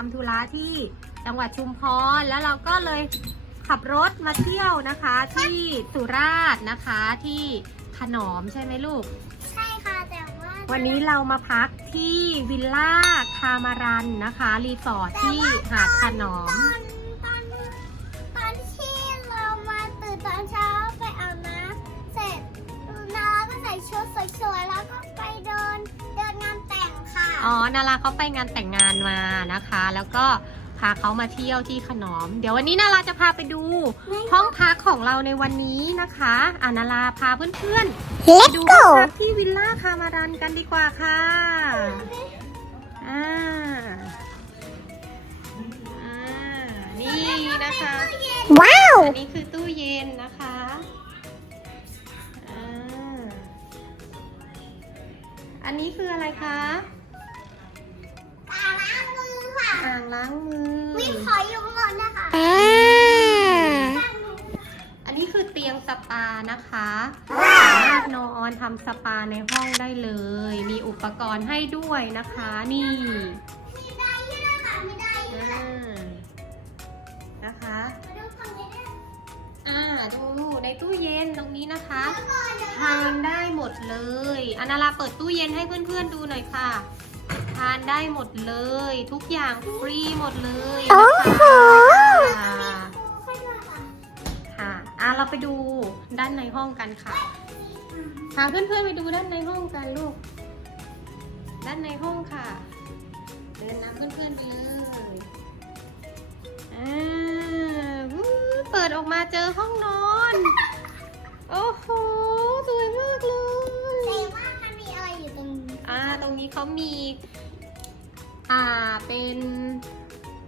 ที่จังหวัดชุมพรแล้วเราก็เลยขับรถมาเที่ยวนะคะ ที่สุราษฎร์นะคะที่ขนอมใช่ไหมลูก ใช่ค่ะแต่ว่าวันนี้เรามาพักที่วิลล่าคามารันนะคะ รีสอร์ทที่หาดขนอม อ๋อนาราเขาไปงานแต่งงานมานะคะ แล้วก็พาเขามาเที่ยวที่ขนอม เดี๋ยววันนี้นาราจะพาไปดู ห้องพักของเราในวันนี้นะคะอ่านาราพาเพื่อนๆไปดูห้องพักที่วิลล่าคามารันกันดีกว่าค่ะอ่าอ่านี่นะคะ ว้าว อันนี้คือตู้เย็นนะคะอ่าอันนี้คืออะไรคะตาล้างมื อค่ะอ่างล้างมือวิขออยู่ข้างบนนะคะอันนี้คือเตียงสปานะคะสามารถนอนทำสปาในห้องได้เลย มีอุปกรณ์ให้ด้วยนะคะนี่มีได้ยืดค่ะมีได้ยืดอ่านะคะมาดูฝั่งนี้ด้วยอ่าดูในตู้เย็นตรงนี้นะคะเดี๋ยวก่อนเดี๋ยวก่ทาอนนได้หมดเลยอนาราเปิดตู้เย็นให้เพื่อนๆดูหน่อยค่ะทานได้หมดเลย ทุกอย่างฟรีหมดเลยนะคะค่ะค่อยมาค่ะค่ะอะเราไปดูด้านในห้องกันค่ะพาเพื่อนๆไปดูด้านในห้องกันลูก ด้านในห้องค่ะ เดินนำเพื่อนๆไปเลยอ่าวู้เปิดออกมาเจอห้องนอน โอ้โห สวยมากเลย แต่ว่ามันมีอะไรอยู่ตรงนี้ อ่า ตรงนี้เขามี อ่าเป็น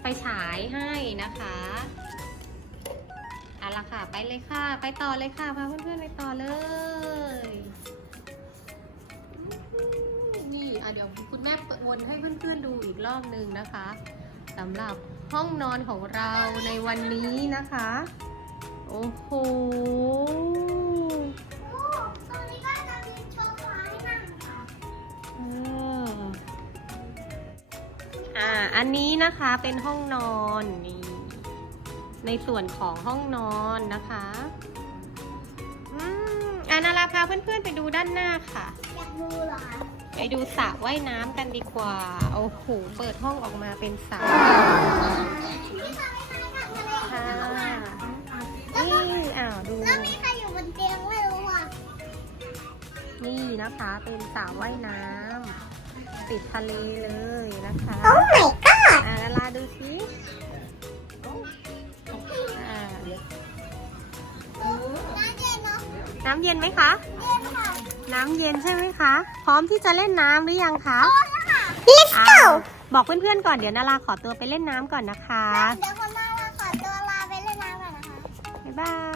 ไฟฉายให้นะคะเอาละค่ะไปเลยค่ะ ไปต่อเลยค่ะพาเพื่อนๆไปต่อเลยนี่อะเดี๋ยวคุณแม่เปิดวนให้เพื่อนๆดูอีกรอบหนึ่งนะคะสำหรับห้องนอนของเราในวันนี้นะคะ โอ้โห อ่า อันนี้นะคะเป็นห้องนอนนี่ในส่วนของห้องนอนนะคะอืมอานาราพาเพื่อนๆไปดูด้านหน้าค่ะ อยากดูเหรอคะไปดูสระว่ายน้ำกันดีกว่า โอ้โห เปิดห้องออกมาเป็นสระนี่ค่ะไม่ใช่ค่ะทะเลค่ะแล้วก็นี่อ้าวดู แล้วมีใครอยู่บนเตียงไม่รู้อะ นี่นะคะเป็นสระว่ายน้ำ ติดทะเลเลยนะคะ โอ้ my god อ่านาราดูสิอ่าน้ำเย็นเนาะน้ำเย็นไหมคะเย็นค่ะน้ำเย็นใช่ไหมคะ พร้อมที่จะเล่นน้ำหรือยังคะโอ้แล้วค่ะ let's อ่าบอกเพื่อนๆก่อนเดี๋ยวนาราขอตัวไปเล่นน้ำก่อนนะคะ เดี๋ยวคนหน้าเราขอตัวลาไปเล่นน้ำก่อนนะคะ บ๊ายบาย